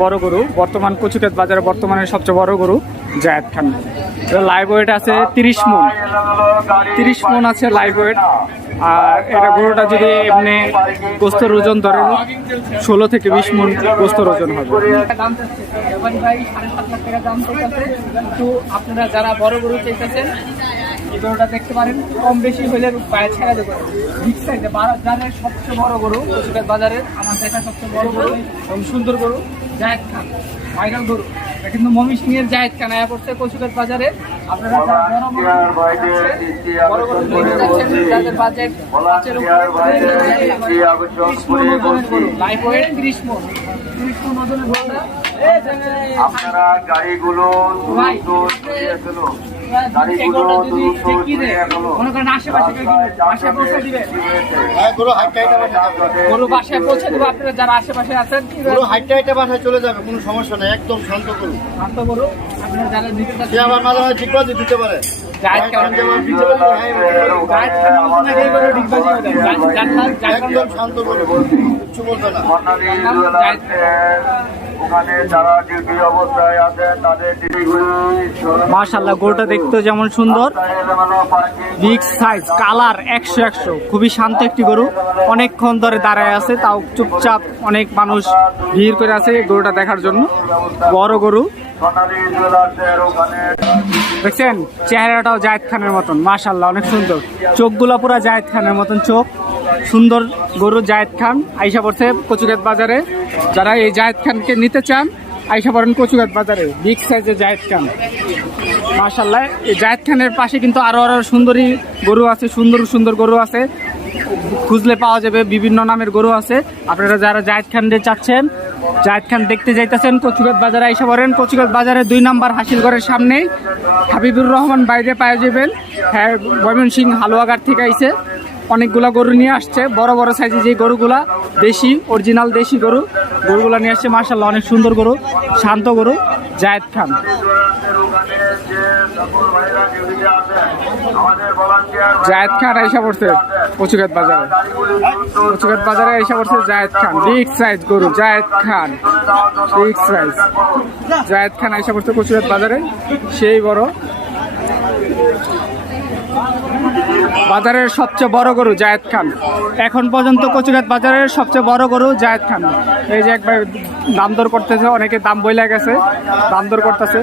বড় গরু বর্তমান কচুক্ষেত বাজারে বর্তমানে সবচেয়ে বড় গরু জায়েদ খান। লাইভ ওয়েট আছে 30 মণ, 30 মণ আছে লাইভ ওয়েট। আর এটা গরুটা যদি এমনি গোস্তর ওজন ধরেন 16 থেকে 20 মণ গোস্তর ওজন হবে। তো আপনারা যারা বড় গরু চাইতেছেন এই গরুটা দেখতে পারেন, কম বেশি হলে পায়ে ছেড়ে দেবো। বিগ সাইজে বাজারের সবচেয়ে বড় গরু কচুক্ষেত বাজারের আমার দেখা সবচেয়ে বড় গরু এবং সুন্দর গরু জায়েদ খান, ভাইরাল গরু। কিন্তু ময়মনসিংহ এর জায়েদ খান আয়া পড়ছে কচুক্ষেত বাজারে। আপনারা যারা বড় গরু নিতে যাচ্ছেন, যাদের বাজেট 5-এর উপরে, 30 মণ ওজনের গরু, লাইভ ওয়েট 30 মণ ওজনের গরুটা আপনারা গাড়িগুলো গরু বাসায় পৌঁছে দেবো। আপনারা যারা আশেপাশে আছেন হাইটে বাসায় চলে যাবে, কোনো সমস্যা নেই, একদম শান্ত করুন। শান্ত গরু আপনারা যারা দিতে সে আমার মাঝে মাঝে ডিগবাজি দিতে পারে। একদম শান্ত করুন, কিচ্ছু বলবে না। মাশাআল্লাহ, গরুটা দেখতে যেমন সুন্দর, বিগ সাইজ, কালার 100 খুবই শান্ত একটি গরু। অনেকক্ষণ ধরে দাঁড়ায় আছে, তাও চুপচাপ অনেক মানুষ ভিড় করে আছে গরুটা দেখার জন্য। বড় গরু দেখছেন, চেহারাটাও জায়েদ খানের মতন। মাশাআল্লাহ, অনেক সুন্দর, চোখগুলো পুরো জায়েদ খানের মতন চোখ। সুন্দর গরু জায়েদ খান আইসা পড়ছে কচুক্ষেত বাজারে। যারা এই জায়েদ খানকে নিতে চান আইসা পড়েন কচুক্ষেত বাজারে। বিগ সাইজের জায়েদ খান। মাশাআল্লাহ, এই জায়েদ খানের পাশে কিন্তু আরো সুন্দরী গরু আছে, সুন্দর সুন্দর গরু আছে, খুঁজলে পাওয়া যাবে। বিভিন্ন নামের গরু আছে। আপনারা যারা জায়েদ খান চাচ্ছেন, জায়েদ খান দেখতে যাইতেছেন, কচুক্ষেত বাজারে আইসা পড়েন। কচুক্ষেত বাজারে 2 নম্বর হাসিলঘরের সামনেই হাবিবুর রহমান বাইরে পাওয়া যাবেন। হ্যাঁ, ময়মনসিংহ হালুয়াঘাট থেকে আইছে, অনেকগুলা গরু নিয়ে আসছে। বড় বড় সাইজে যে গরুগুলা দেশি, অরিজিনাল দেশি গরুগুলা নিয়ে আসছে। মাশাআল্লাহ, অনেক সুন্দর গরু, শান্ত গরু জায়েদ খান। জায়েদ খান আইসা পড়ছে কচুক্ষেত বাজারে। কচুক্ষেত বাজারে আইসা পড়ছে জায়েদ খান, বিগ সাইজ গরু জায়েদ খান, বিগ সাইজ জায়েদ খান আইসা পড়ছে কচুক্ষেত বাজারে, সেই বড়। বাজারের সবচেয়ে বড় গরু জায়েদ খান। এখন পর্যন্ত কচুক্ষেত বাজারের সবচেয়ে বড় গরু জায়েদ খান। এই যে একবার দাম দর করতেছে, অনেকে দাম বইলা গেছে, দাম দর করতেছে।